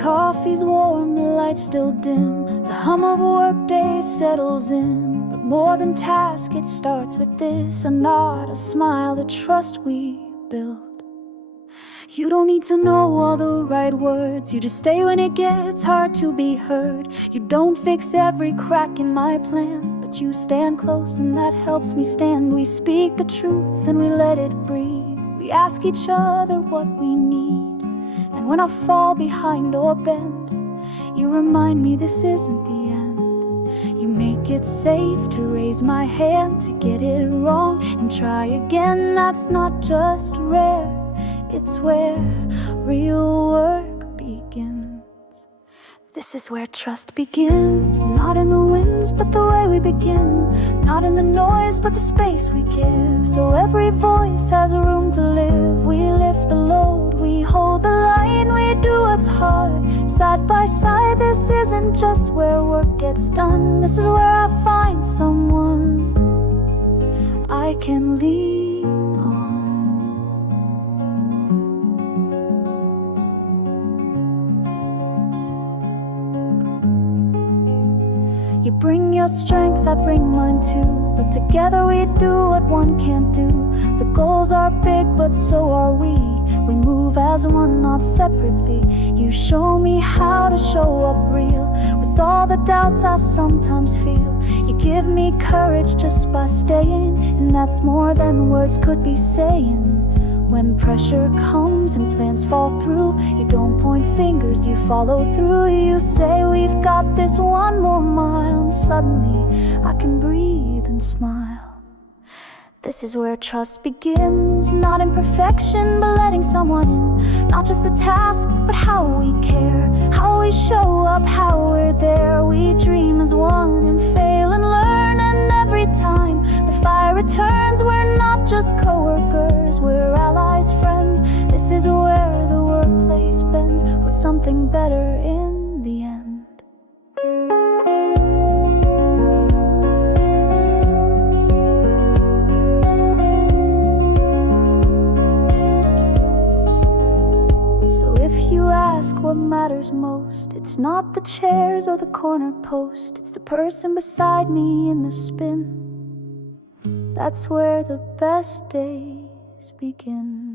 coffee's warm, the lights still dim, the hum of workday settles in. But more than task, it starts with this: a nod, a smile, the trust we build. You don't need to know all the right words, you just stay when it gets hard to be heard. You don't fix every crack in my plan, but you stand close and that helps me stand. We speak the truth and we let it breathe. We ask each other what we need, and when I fall behind or bend, you remind me this isn't the end. You make it safe to raise my hand, to get it wrong and try again. That's not just rare, it's where real work begins. This is where trust begins. Not in the winds, but the way we begin. Not in the noise, but the space we give. So every voice has a room to live. We lift the load, we hold the line, we do what's hard. Side by side, this isn't just where work gets done. This is where I find someone I can lean on. You bring your strength, I bring mine too, but together we do what one can't do. The goals are big, but so are we. We move as one, not separately. You show me how to show up real, with all the doubts I sometimes feel. You give me courage just by staying, and that's more than words could be saying. When pressure comes and plans fall through, you don't point fingers, you follow through. You say we've got this, one more mile, and suddenly I can breathe and smile. This is where trust begins. Not in perfection, but letting someone in. Not just the task, but how we care, how we show up, how we're there. We dream as one and fail and learn, and every time the fire returns, we're not just co-workers, we're allies, friends. This is where the workplace bends, with something better in the end. So if you ask what matters most, it's not the chairs or the corner post, it's the person beside me in the spin. That's where the best days begin.